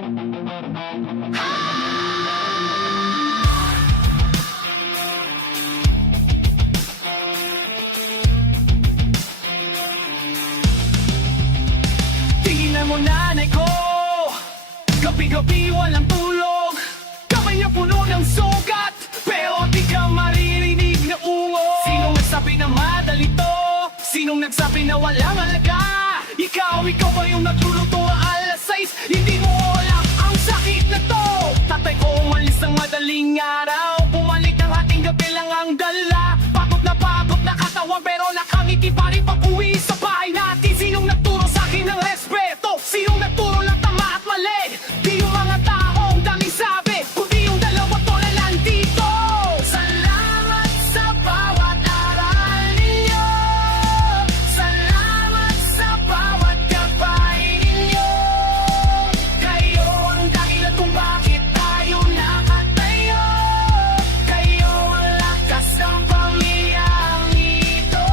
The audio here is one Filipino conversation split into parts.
Tingnan mo nanay ko, gabi-gabi walang tulog, kamay niya puno ng sugat, pero di ka maririnig na ungo. Sinong nagsabi na madali to? Sinong nagsabi na walang halaga? Ikaw ba yung nagluluto alas 6? Hindi mo alam ang sakit na to. Tatay ko umalis ng madaling araw, bumalik ng ating gabi lang ang dala. Pagod na katawan pero nakangiti pa rin pag-uwi sa bahay natin. Sinong nagturo sa akin ng respeto? Sinong nagturo ng tama at mali? Di yung mga taong daming sabi, kundi yung dalawa to na nandito. Salamat sa bawat aral ninyo, salamat sa bawat gabay ninyo. Kayo ang dahilan kung bakit tayo nakatayo. Kayo ang lakas ng pamilyang ito.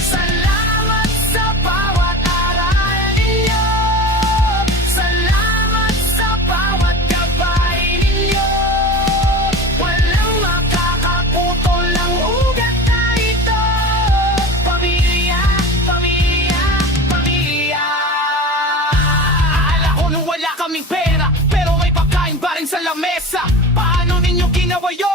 Salamat sa bawat aral ninyo, salamat sa bawat gabay ninyo. Walang makakaputol ang ugat na ito. Pamilya, pamilya, pamilya. Akala ko nung wala kaming pera, pero may pagkain pa rin sa lamesa. Paano ninyo ginawa yun?